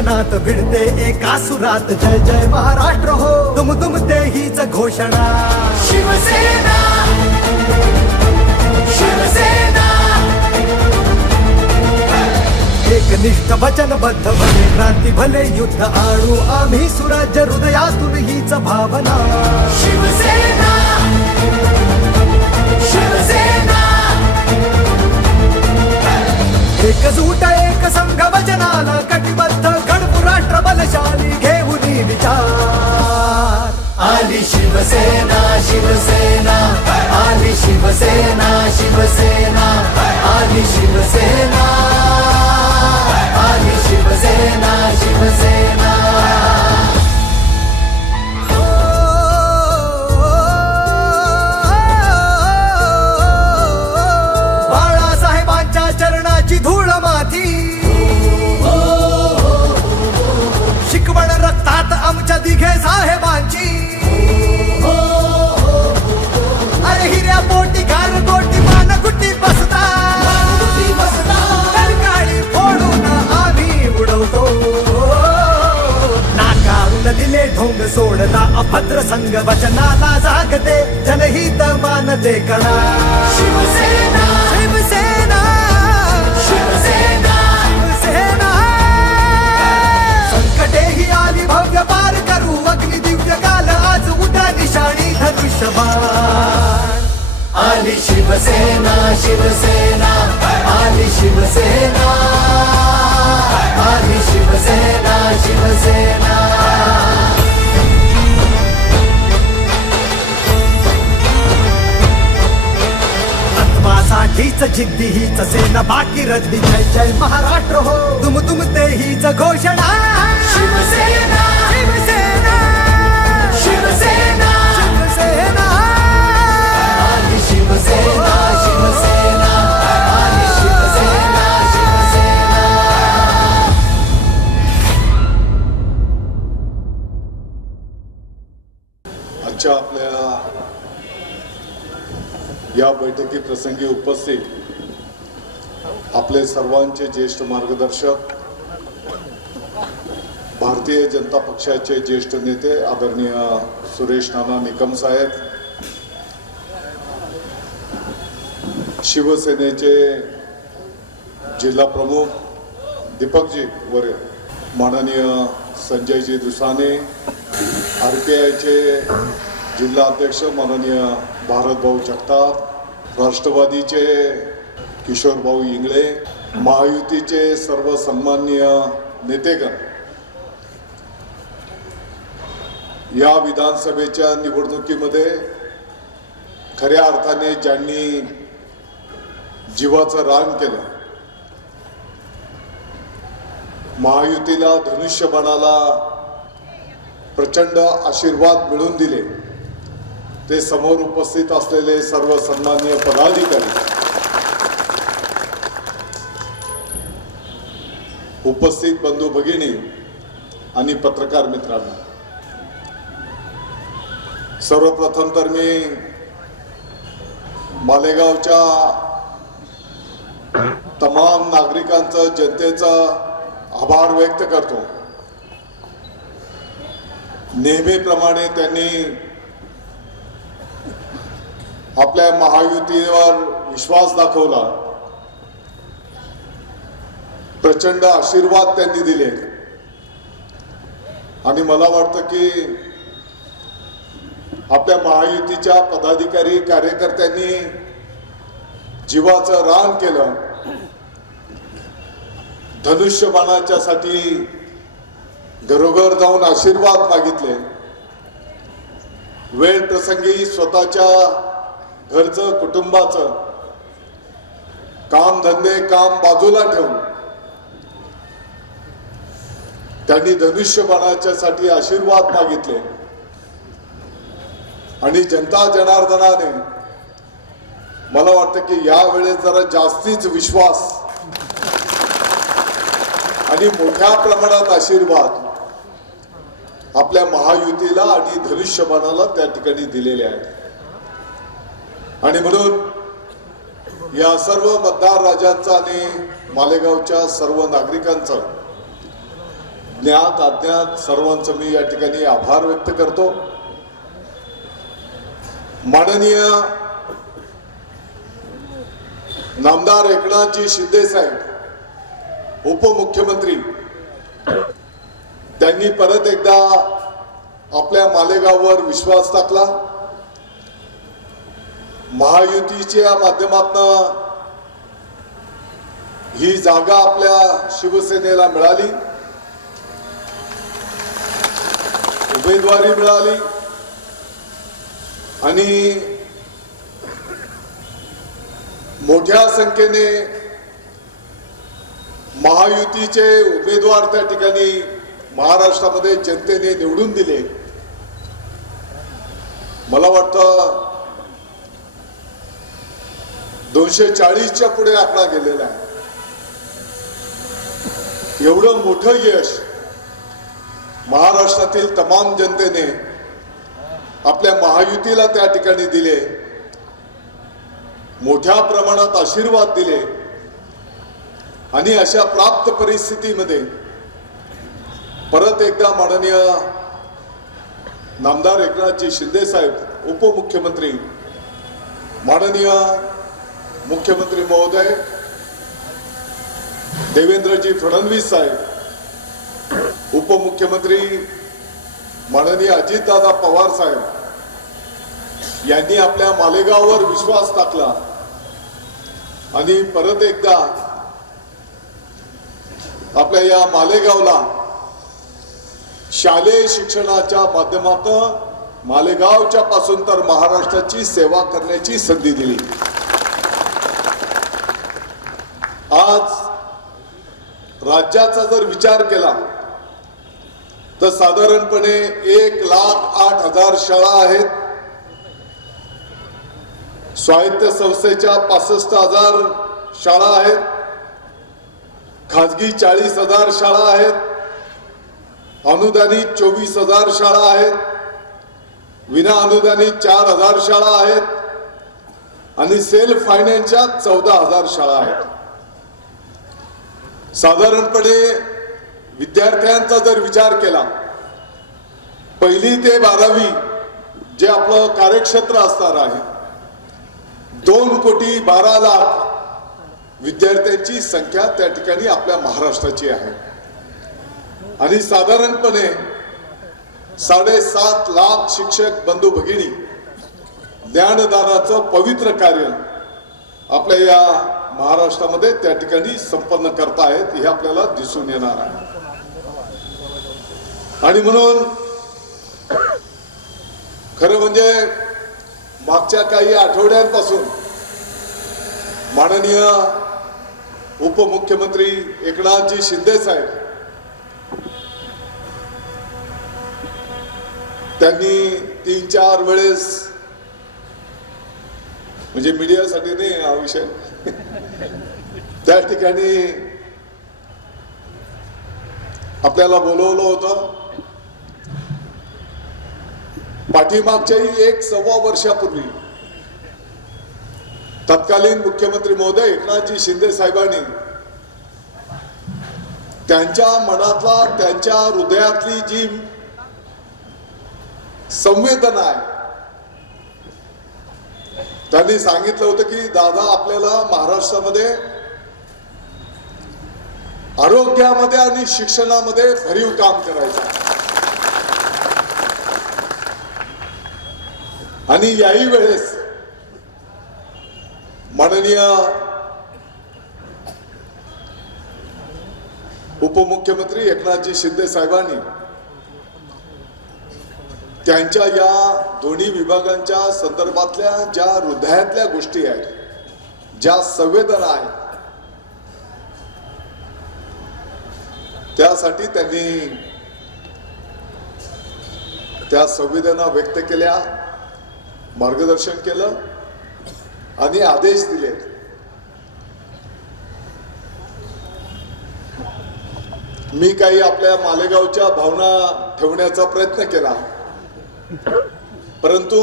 मनात भिडते एका सुरात जय जय महाराष्ट्र हो दुमदुमते हीच घोषणा शिवसेना शिवसेना एकनिष्ठ वचनबद्ध भले क्रांती भले युद्ध आणू आम्ही सुराज्य हृदयातून हीच भावना शिवसेना शिवसेना एकजूट एक संघ वचनाला कटिबद्ध घडवू राष्ट्र बलशाली घेऊन विचार आली शिवसेना शिवसेना आली शिवसेना शिवसेना आली शिवसेना आली शिवसेना शिवसेना बाळासाहेबांच्या चरणाची धूळ माती शिकवण रक्तात आमच्या दिघे साहेबांची अरे हिऱ्या पोटी गार गोटी मान गुटी बसता काळी फोडून आम्ही उडवतो नाकारून दिले ढोंग सोडता अभद्र संघ वचनाला जागते जनहित मानते कणा शिवसेना शिवसेना शिवसेना शिवसेना संकटे ही आली भव्य पार करू अग्नि दिव्य काल आज उद्या निशाणी धनुष्यबाण आली शिवसेना शिवसेना आली शिवसेना आली शिवसेना शिवसेना साठीच जिद्दी हीच सेना बाकी रद्दी जय जय महाराष्ट्र हो दुमदुमते हीच घोषणा शिवसेना शिवसेना शिवसेना शिवसेना आली शिवसेना शिवसेना आली शिवसेना शिवसेना आजच्या आपल्या या बैठकी प्रसंगी उपस्थित आपले सर्वांचे ज्येष्ठ मार्गदर्शक भारतीय जनता पक्षाचे ज्येष्ठ नेते आदरणीय सुरेश नाना निकम साहेब, शिवसेनेचे जिल्हा प्रमुख दीपकजी वर्य, माननीय संजयजी दुसाने, RPIचे जिल्हा अध्यक्ष माननीय भारतभाऊ जगताप, राष्ट्रवादीचे किशोरभाऊ इंगळे, महायुतीचे सर्व सन्माननीय नेतेगण, या विधानसभेच्या निवडणुकीमध्ये खऱ्या अर्थाने ज्यांनी जीवाचं रान केलं, महायुतीला धनुष्यबाणाला प्रचंड आशीर्वाद मिळवून दिले, ते समोर उपस्थित असलेले सर्व सन्माननीय पदाधिकारी, उपस्थित बंधू भगिनी आणि पत्रकार मित्रांनो, सर्वप्रथम तर मी मालेगावच्या तमाम नागरिकांचं जनतेचं आभार व्यक्त करतो। नेहमीप्रमाणे त्यांनी आपल्या महायुतीवर विश्वास दाखवला, प्रचंड आशीर्वाद त्यांनी दिले आणि मला वाटतं की आपल्या महायुतीच्या पदाधिकारी कार्यकर्त्यांनी जीवाचं रान केलं, धनुष्यबाणाच्या साठी घरोघर जाऊन आशीर्वाद मागितले, वेळ प्रसंगी स्वतःच्या घरचं कुटुंबाचं काम धंदे काम बाजूला ठेवून त्यांनी धनुष्यबाणाच्या साठी आशीर्वाद मागितले आणि जनता जनार्दनाने मला वाटतं की यावेळेस जरा जास्तीच विश्वास आणि मोठ्या प्रमाणात आशीर्वाद आपल्या महायुतीला आणि धनुष्यबाणाला त्या ठिकाणी दिलेले आहेत आणि म्हणून या सर्व मतदार राजांचा आणि मालेगावच्या सर्व नागरिकांचा ज्ञात अज्ञात सर्वांचं मी या ठिकाणी आभार व्यक्त करतो. माननीय नामदार एकनाथजी शिंदे साहेब उपमुख्यमंत्री त्यांनी परत एकदा आपल्या मालेगाववर विश्वास टाकला. महायुतीच्या माध्यमातून ही जागा आपल्या शिवसेनेला मिळाली, उमेदवारी मिळाली आणि मोठ्या संख्येने महायुतीचे उमेदवार त्या ठिकाणी महाराष्ट्रामध्ये जनतेने निवडून दिले. मला वाटतं 240च्या पुढे आकडा गेलेला आहे. एवढं मोठं यश महाराष्ट्रातील तमाम जनतेने आपल्या महायुतीला त्या ठिकाणी दिले, मोठ्या प्रमाणात आशीर्वाद दिले आणि अशा प्राप्त परिस्थितीमध्ये परत एकदा माननीय नामदार एकनाथजी शिंदे साहेब उपमुख्यमंत्री, माननीय मुख्यमंत्री महोदय देवेंद्रजी फडणवीस साहेब, उपमुख्यमंत्री माननीय अजितदादा पवार साहेब यांनी आपल्या मालेगाववर विश्वास टाकला आणि परत एकदा आपल्या या मालेगावला शालेय शिक्षणाच्या माध्यमातून मालेगावच्या पासून तर महाराष्ट्राची सेवा करण्याची संधी दिली. आज राज्याचा जर विचार केला तर साधारणपणे 1,08,000 शाळा आहेत. स्वायत्त संस्थेच्या 65,000 शाळा आहेत, खाजगी 40,000 शाळा आहेत, अनुदानित 24,000 शाळा आहेत, विना अनुदानित 4,000 शाळा आहेत आणि सेल्फ फायनान्सच्या 14,000 शाळा आहेत. साधारणपणे विद्यार्थ्यांचा जर विचार केला, 1ली ते 12वी जे आपलं कार्यक्षेत्र असणार आहे, 2,12,00,000 विद्यार्थ्यांची संख्या त्या ठिकाणी आपल्या महाराष्ट्राची आहे आणि साधारणपणे 7.5 लाख शिक्षक बंधू भगिनी ज्ञानदानाचं पवित्र कार्य आपल्या या महाराष्ट्रामध्ये त्या ठिकाणी संपन्न करतायत, हे आपल्याला दिसून येणार आहे. आणि म्हणून खरं म्हणजे मागच्या काही आठवड्यांपासून माननीय उपमुख्यमंत्री एकनाथजी शिंदे साहेब त्यांनी 3-4 वेळेस, म्हणजे मीडियासाठी नाही हा विषय, त्या ठिकाणी आपल्याला बोलवलं होतं. पाठीमागच्याही 1-1.25 वर्षापूर्वी तत्कालीन मुख्यमंत्री महोदय एकनाथजी शिंदे साहेबांनी त्यांच्या मनातला, त्यांच्या हृदयातली जी संवेदना आहे, त्यांनी सांगितलं होतं की दादा, आपल्याला महाराष्ट्रामध्ये आरोग्यामध्ये आणि शिक्षणामध्ये भरीव काम करायचं आणि याही वेळेस माननीय उपमुख्यमंत्री एकनाथजी शिंदे साहेबांनी त्यांच्या या दोन्ही विभागांच्या संदर्भातल्या ज्या हृदयातल्या गोष्टी आहेत, ज्या संवेदना आहेत, त्यासाठी त्यांनी त्या संवेदना व्यक्त केल्या, मार्गदर्शन केलं आणि आदेश दिले. मी काही आपल्या मालेगावच्या भावना ठेवण्याचा प्रयत्न केला, परंतु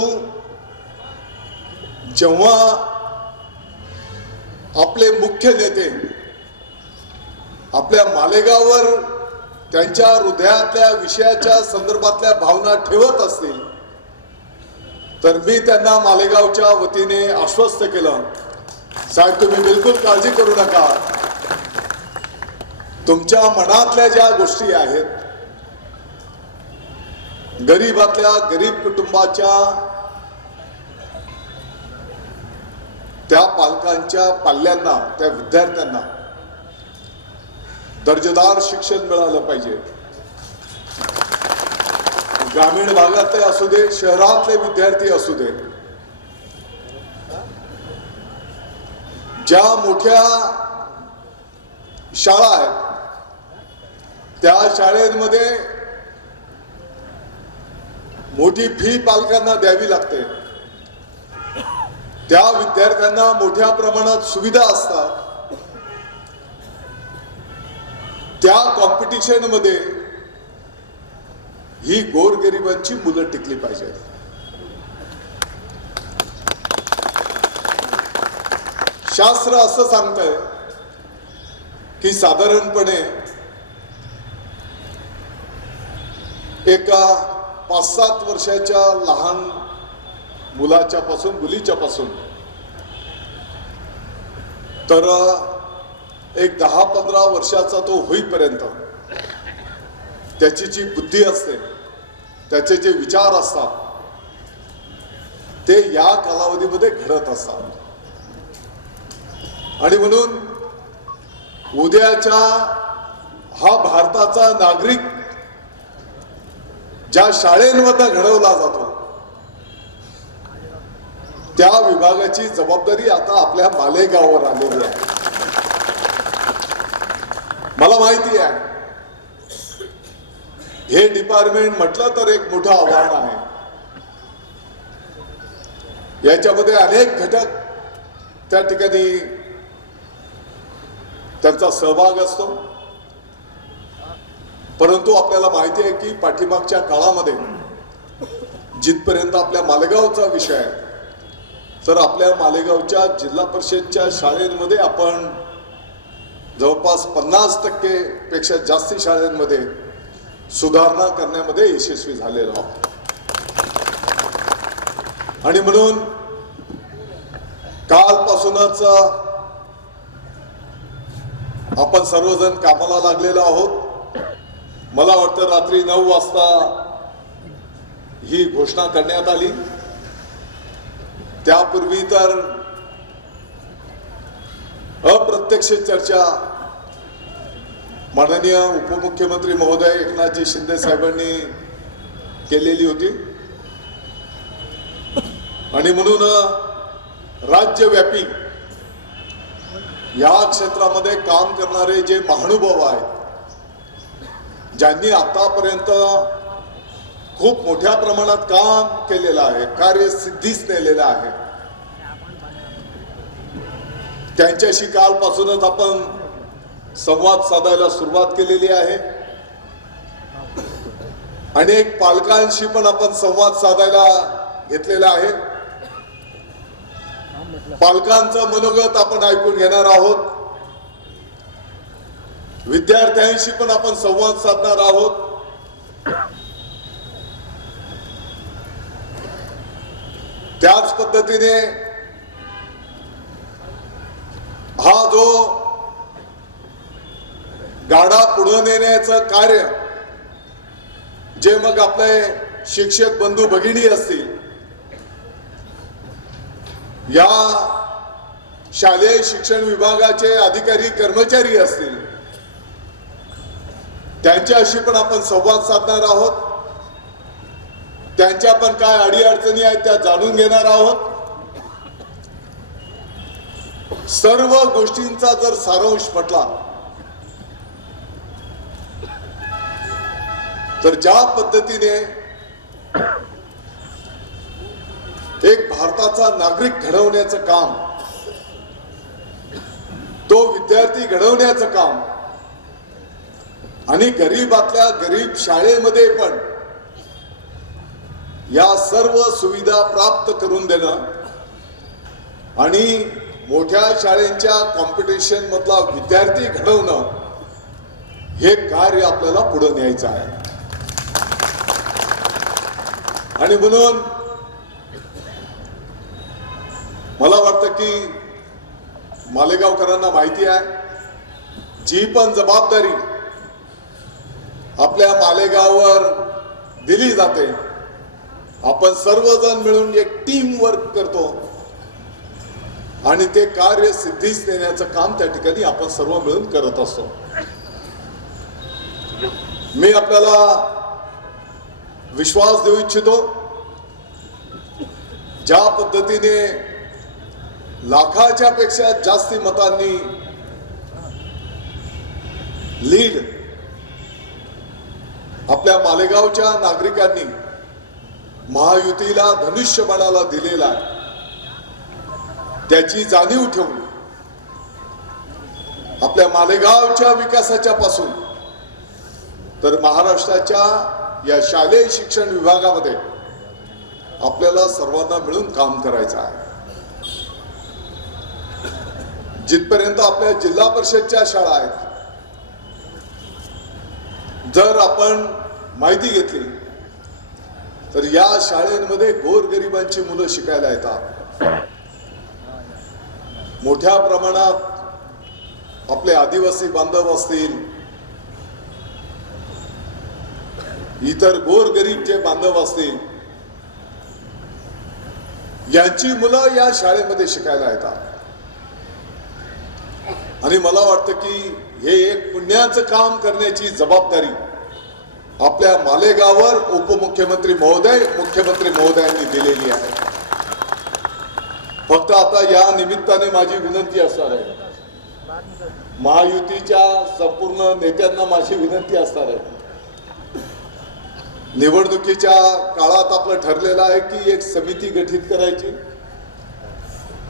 जेव्हा आपले मुख्य नेते आपल्या मालेगाववर त्यांच्या हृदयातल्या विषयाच्या संदर्भातल्या भावना ठेवत असतील तर मी त्यांना मालेगावच्या वतीने आश्वस्त केलं, साहेब तुम्ही बिलकुल काळजी करू नका. तुमच्या मनातल्या ज्या गोष्टी आहेत, गरीबातल्या गरीब कुटुंबाच्या त्या पालकांच्या पाल्यांना, त्या विद्यार्थ्यांना दर्जेदार शिक्षण मिळालं पाहिजे. ग्रामीण भागातले असू दे, शहरातले विद्यार्थी असू दे, ज्या मोठ्या शाळा आहेत त्या शाळेमध्ये मोठी फी पालकांना द्यावी लागते. त्या विद्यार्थ्यांना मोठ्या प्रमाणात सुविधा असतात. त्या कॉम्पिटिशन मध्ये ही गोरगरिबांची मुलं टिकली पाहिजेत. शास्त्र असं सांगतंय की साधारणपणे एका 5-7 वर्षाच्या लहान मुलाच्या पासून, मुलीच्या पासून तर एक 10-15 वर्षाचा तो होईपर्यंत त्याची जी बुद्धी असते, त्याचे जे विचार असतात ते या कालावधीमध्ये घडत असतात. आणि म्हणून उद्याच्या हा भारताचा नागरिक ज्या शाळेंमध्ये घडवला जातो त्या विभागाची जबाबदारी आता आपल्या मालेगाववर आलेली आहे. मला माहिती आहे हे डिपार्टमेंट म्हटलं तर एक मोठं आव्हान आहे. याच्यामध्ये अनेक घटक त्या ठिकाणी त्यांचा सहभाग असतो. परंतु आपल्याला माहिती आहे की पाठीमागच्या काळामध्ये जिथपर्यंत आपल्या मालेगावचा विषय आहे, तर आपल्या मालेगावच्या जिल्हा परिषदच्या शाळेमध्ये आपण जवळपास 50% पेक्षा जास्ती शाळांमध्ये सुधारणा करण्यामध्ये यशस्वी झालेलो आहोत. आणि म्हणून कालपासूनच आपण सर्वजण कामाला लागलेलो आहोत. मला वाटतं रात्री 9 वाजता ही घोषणा करण्यात आली. त्यापूर्वी तर अप्रत्यक्ष चर्चा माननीय उपमुख्यमंत्री महोदय एकनाथजी शिंदे साहेबांनी केलेली होती. आणि म्हणून राज्यव्यापी या क्षेत्रामध्ये काम करणारे जे महानुभाव आहेत, ज्यांनी आतापर्यंत खूप मोठ्या प्रमाणात काम केलेलं आहे, कार्यसिद्धीस नेलेलं आहे, त्यांच्याशी कालपासूनच आपण संवाद साधायला सुरुवात केलेली आहे. अनेक पालकांशी पण आपण संवाद साधायला घेतलेला आहे. पालकांचं मनोगत आपण ऐकून घेणार आहोत. विद्यार्थ्यांशी पण आपण संवाद साधणार आहोत. त्याच पद्धतीने हा जो गाडा पुढे नेण्याचं कार्य जे मग आपले शिक्षक बंधू भगिनी असतील, या शालेय शिक्षण विभागाचे अधिकारी कर्मचारी असतील, त्यांच्याशी पण आपण संवाद साधणार आहोत. त्यांच्या पण काय अडीअडचणी आहेत त्या जाणून घेणार आहोत. सर्व गोष्टींचा जर सारांश म्हटला तर ज्या पद्धतीने एक भारताचा नागरिक घडवण्याचं काम, तो विद्यार्थी घडवण्याचं काम आणि गरीबातल्या गरीब शाळेमध्ये पण या सर्व सुविधा प्राप्त करून देणं आणि मोठ्या शाळेंच्या कॉम्पिटिशन मधला विद्यार्थी घडवणं, हे कार्य आपल्याला पुढे न्यायचं आहे. आणि म्हणून मला वाटतं की मालेगावकरांना माहिती आहे, जी पण जबाबदारी आपल्या मालेगाववर दिली जाते, आपण सर्वजण मिळून एक टीम वर्क करतो आणि ते कार्य सिद्धीस नेण्याचं काम त्या ठिकाणी आपण सर्व मिळून करत असतो. मी आपल्याला विश्वास देऊ इच्छितो, ज्या पद्धतीने लाखाच्या पेक्षा जास्ती मतांनी लीड आपल्या मालेगावच्या नागरिकांनी महायुतीला धनुष्यबाणाला दिलेला आहे, त्याची जाणीव ठेवून आपल्या मालेगावच्या विकासाच्या पासून तर महाराष्ट्राच्या या शालेय शिक्षण विभागामध्ये आपल्याला सर्वांना मिळून काम करायचं आहे. जिथपर्यंत आपल्या जिल्हा परिषदच्या शाळा आहेत, जर आपण माहिती घेतली तर या शाळेमध्ये गोरगरिबांची मुलं शिकायला येतात. मोठ्या प्रमाणात आपले आदिवासी बांधव असतील, इतर गोरगरीब जे बांधव असतील, यांची मुलं या शाळेमध्ये शिकायला येतात. आणि मला वाटतं की हे एक पुण्याचं काम करण्याची जबाबदारी आपल्या मालेगाववर उपमुख्यमंत्री महोदय, मुख्यमंत्री महोदयांनी दिलेली आहे. फक्त आता या निमित्ताने माझी विनंती असणार आहे, महायुतीच्या संपूर्ण नेत्यांना माझी विनंती असणार आहे, निवडणुकीच्या काळात आपलं ठरलेलं आहे की एक समिती गठीत करायची.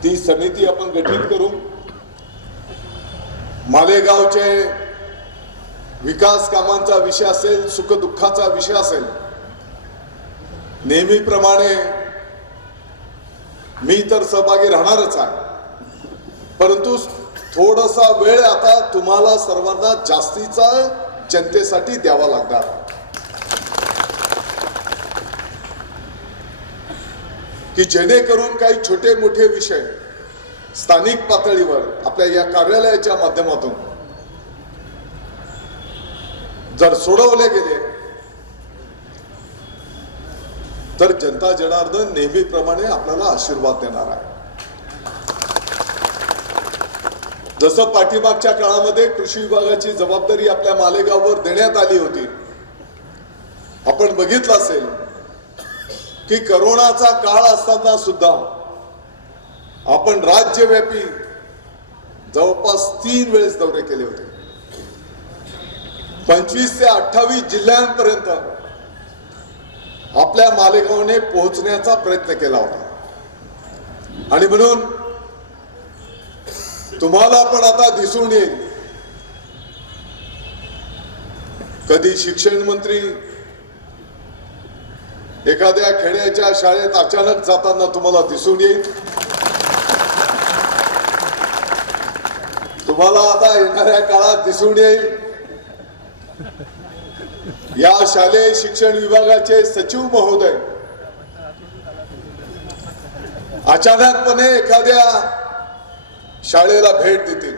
ती समिती आपण गठीत करू, मालेगावचे विकास कामांचा विषय असेल, सुखदुःखाचा विषय असेल, नेहमीप्रमाणे मी तर सहभागी राहणारच आहे, परंतु थोडासा वेळ आता तुम्हाला सर्वांना जास्तीचा जनतेसाठी द्यावा लागणार, की जेणेकरून काही छोटे मोठे विषय स्थानिक पातळीवर आपल्या या कार्यालयाच्या माध्यमातून जर सोडवले गेले तर जनता जनार्दन नेहमीप्रमाणे आपल्याला आशीर्वाद देणार आहे. जसं पाठीमागच्या काळामध्ये कृषी विभागाची जबाबदारी आपल्या मालेगाववर देण्यात आली होती, आपण बघितलं असेल की करोनाचा काळ असताना सुद्धा आपण राज्यव्यापी जवळपास 3 वेळेस दौरे केले होते. 25 ते 28 जिल्ह्यांपर्यंत आपल्या मालेगावने पोहोचण्याचा प्रयत्न केला होता. आणि म्हणून तुम्हाला पण आता दिसून येईल, कधी शिक्षण मंत्री एखाद्या खेड्याच्या शाळेत अचानक जाताना तुम्हाला दिसून येईल. तुम्हाला आता येणाऱ्या काळात दिसून येईल या शालेय शिक्षण विभागाचे सचिव महोदय अचानकपणे एखाद्या शाळेला भेट देतील.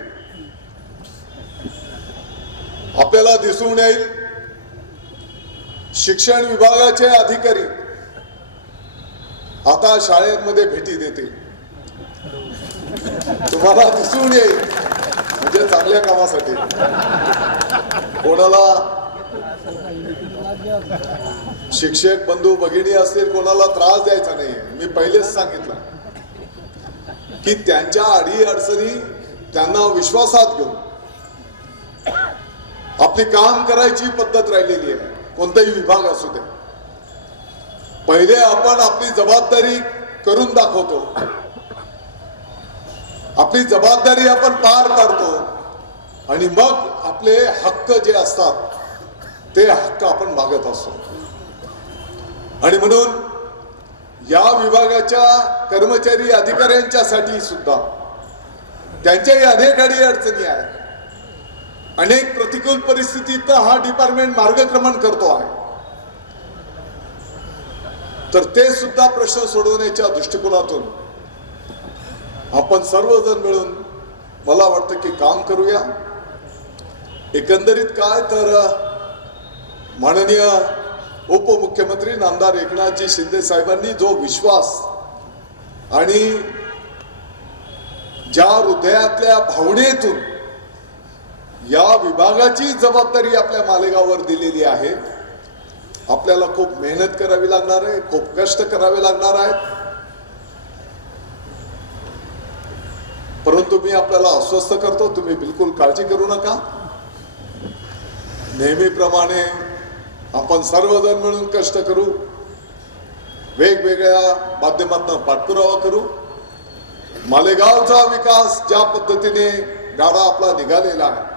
आपल्याला दिसून येईल शिक्षण विभागाचे अधिकारी आता शाळेमध्ये भेटी देतील. तुम्हाला दिसून येईल, म्हणजे चांगल्या कामासाठी. कोणाला शिक्षक बंधू भगिनी असतील, कोणाला त्रास द्यायचा नाही. मी पहिलेच सांगितलं की त्यांच्या अडी अडचणी त्यांना विश्वासात घेऊन आपली काम करायची पद्धत राहिलेली आहे. कोणताही विभाग असू दे, पहिले आपण आपली जबाबदारी करून दाखवतो, आपली जबाबदारी आपण पार पाडतो आणि मग आपले हक्क जे असतात ते हक्क आपण मागत असतो. आणि म्हणून या विभागाच्या कर्मचारी अधिकाऱ्यांच्यासाठी सुद्धा त्यांच्याही अनेक अडी अडचणी आहेत अनेक प्रतिकूल परिस्थितीत हा डिपार्टमेंट मार्गक्रमण करतो आहे, तर ते सुद्धा प्रश्न सोडवण्याच्या दृष्टिकोनातून आपण सर्वजण मिळून मला वाटतं की काम करूया. एकंदरीत काय तर माननीय उपमुख्यमंत्री नामदार एकनाथजी शिंदे साहेबांनी जो विश्वास आणि ज्या हृदयातल्या भावनेतून या विभागाची जबाबदारी आपल्या मालेगाववर दिलेली आहे, आपल्याला खूप मेहनत करावी लागणार आहे, खूप कष्ट करावे लागणार आहेत. परंतु मी आपल्याला आश्वस्त करतो, तुम्ही बिलकुल काळजी करू नका. नेहमीप्रमाणे आपण सर्वजण मिळून कष्ट करू, वेगवेगळ्या माध्यमातून पाठपुरावा करू. मालेगावचा विकास ज्या पद्धतीने गाडा आपला निघालेला आहे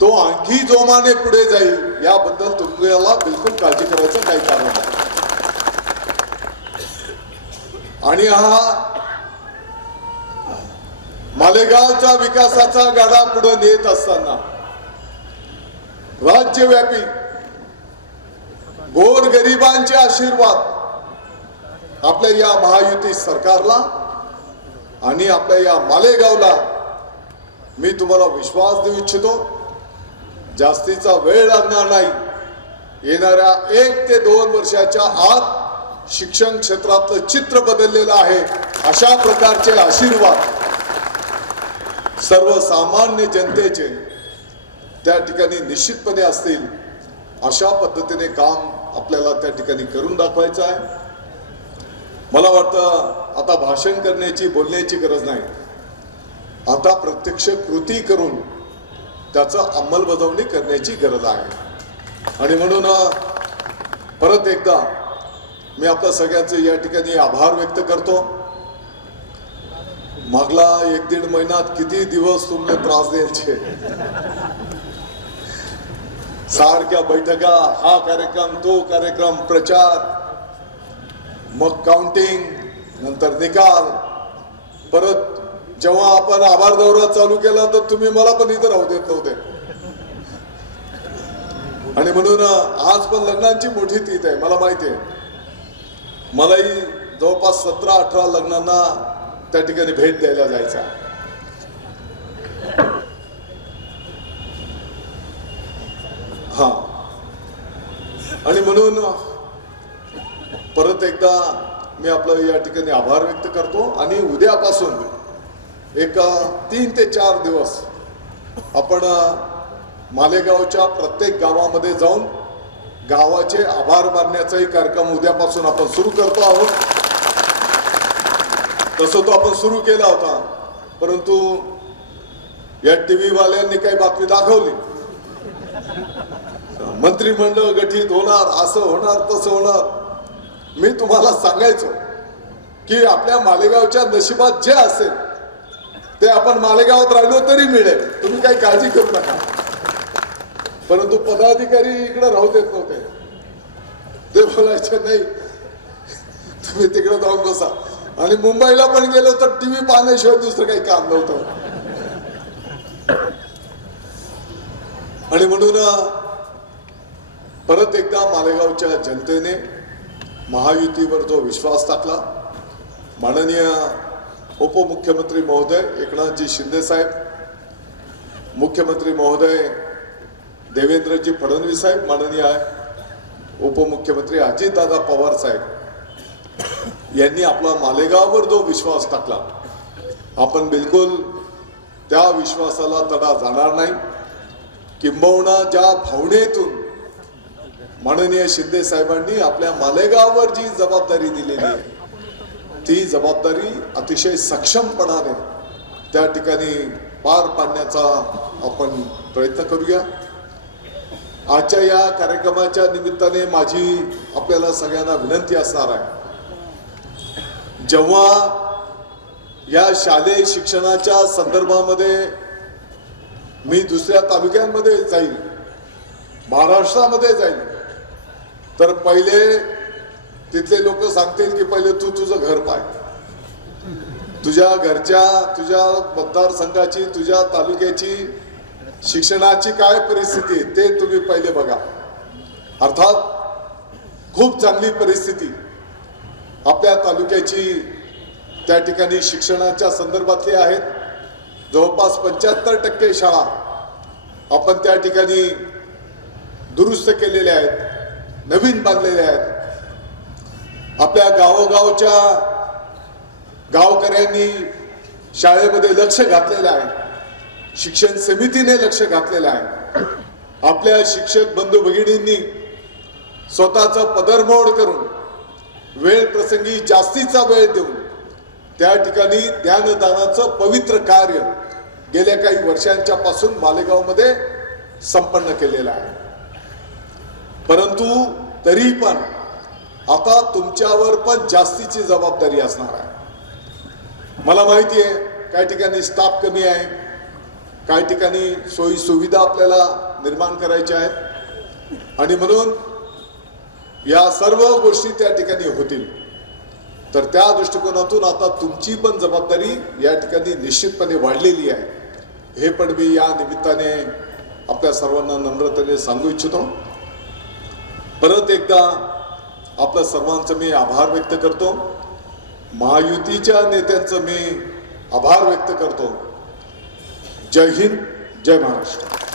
तो आणखी जोमाने पुढे जाईल, याबद्दल तुम्हाला बिलकुल काळजी करायचं काही कारण नाही. आणि हा मालेगावच्या विकासाचा गाडा पुढे नेत असताना राज्यव्यापी गोरगरिबांचे आशीर्वाद आपल्या या महायुती सरकारला आणि आपल्या या मालेगावला मी तुम्हाला विश्वास देऊ इच्छितो, जास्तीचा वेळ लागणार नाही. येणाऱ्या 1 ते 2 वर्षाच्या आत शिक्षण क्षेत्रातलं चित्र बदललेलं आहे. अशा प्रकारचे आशीर्वाद सर्वसामान्य जनतेचे त्या ठिकाणी निश्चितपणे असतील. अशा पद्धतीने काम आपल्याला त्या ठिकाणी करून दाखवायचं आहे. मला वाटतं आता भाषण करण्याची बोलण्याची गरज नाही, आता प्रत्यक्ष कृती करून त्याचं अंमलबजावणी करण्याची गरज आहे. आणि म्हणून परत एकदा मी आपल्या सगळ्यांचे या ठिकाणी आभार व्यक्त करतो. मागला 1-1.5 महिन्यात किती दिवस तुम्हाला त्रास द्यायचे, सारख्या बैठका, हा कार्यक्रम तो कार्यक्रम, प्रचार, मग काउंटिंग, नंतर निकाल. परत जेव्हा आपण आभार दौरा चालू केला तर तुम्ही मला पण इथं राहू देत नव्हते. आणि म्हणून आज पण लग्नांची मोठी तीत आहे, मला माहिती आहे. मलाही जवळपास 17-18 लग्नांना त्या ठिकाणी भेट द्यायला जायचा. हा, आणि म्हणून परत एकदा मी आपलं या ठिकाणी आभार व्यक्त करतो. आणि उद्यापासून एक 3 ते 4 दिवस आपण मालेगावच्या प्रत्येक गावामध्ये जाऊन गावाचे आभार मानण्याचाही कार्यक्रम उद्यापासून आपण सुरू करतो आहोत. तसं तो आपण सुरू केला होता, परंतु या टीव्ही वाल्यांनी काही बातमी दाखवली, मंत्रिमंडळ गठीत होणार, असं होणार तसं होणार. मी तुम्हाला सांगायचो की आपल्या मालेगावच्या नशिबात जे असेल ते आपण मालेगावात राहिलो तरी मिळेल, तुम्ही काही काळजी करू नका. परंतु पदाधिकारी इकडे राहू देत नव्हते. ते बोलायचे नाही, तुम्ही तिकडे जाऊन बसा. आणि मुंबईला पण गेलो तर टीव्ही पाहण्याशिवाय दुसरं काही काम नव्हतं. आणि म्हणून परत एकदा मालेगावच्या जनतेने महायुतीवर जो विश्वास टाकला, माननीय उपमुख्यमंत्री महोदय एकनाथजी शिंदे साहेब, मुख्यमंत्री महोदय देवेंद्रजी फडणवीस साहेब, माननीय उपमुख्यमंत्री अजितदादा पवार साहेब यांनी आपला मालेगाववर जो विश्वास टाकला, आपण बिलकुल त्या विश्वासाला तडा जाणार नाही. किंबहुना ज्या भावनेतून माननीय शिंदे साहेबांनी आपल्या मालेगाववर जी जबाबदारी दिलेली आहे ती जबाबदारी अतिशय सक्षमपणाने त्या ठिकाणी पार पाडण्याचा आपण प्रयत्न करूया. आजच्या या कार्यक्रमाच्या निमित्ताने माझी आपल्याला सगळ्यांना विनंती असणार आहे, जेव्हा या शालेय शिक्षणाच्या संदर्भामध्ये मी दुसऱ्या तालुक्यांमध्ये जाईल, महाराष्ट्रामध्ये जाईल, तर पहिले तिथले लोक सांगतील की पहिले तू तुझं घर पाह, तुझ्या घरच्या, तुझ्या मतदारसंघाची, तुझ्या तालुक्याची शिक्षणाची काय परिस्थिती आहे ते तुम्ही पहिले बघा. अर्थात खूप चांगली परिस्थिती आपल्या तालुक्याची त्या ठिकाणी शिक्षणाच्या संदर्भातली आहेत. जवळपास 75% शाळा आपण त्या ठिकाणी दुरुस्त केलेल्या आहेत, नवीन बांधलेल्या आहेत. आपल्या गावोगावच्या गावकऱ्यांनी शाळेमध्ये लक्ष घातलेलं आहे, शिक्षण समितीने लक्ष घातलेलं आहे. आपल्या शिक्षक बंधू भगिनींनी स्वतःचा पदरमोड करून वेळ प्रसंगी जास्तीचा वेळ देऊन त्या ठिकाणी ज्ञानदानाचं पवित्र कार्य गेल्या काही वर्षांच्या पासून मालेगावमध्ये संपन्न केलेलं आहे. परंतु तरी पण आता तुमच्यावर पण जास्तीची जबाबदारी असणार आहे. मला माहिती आहे काही ठिकाणी स्टाफ कमी आहे, काही ठिकाणी सोयी सुविधा आपल्याला निर्माण करायच्या आहेत आणि म्हणून या सर्व गोष्टी त्या ठिकाणी होतील. तर त्या दृष्टिकोनातून आता तुमची पण जबाबदारी या ठिकाणी निश्चितपणे वाढलेली आहे. हे पण मी या निमित्ताने आपल्या सर्वांना नम्रतेने सांगू इच्छितो. परत एकदा आपल्या सर्वांचं मी आभार व्यक्त करतो. महायुतीच्या नेत्यांचं मी आभार व्यक्त करतो. जय हिंद, जय महाराष्ट्र.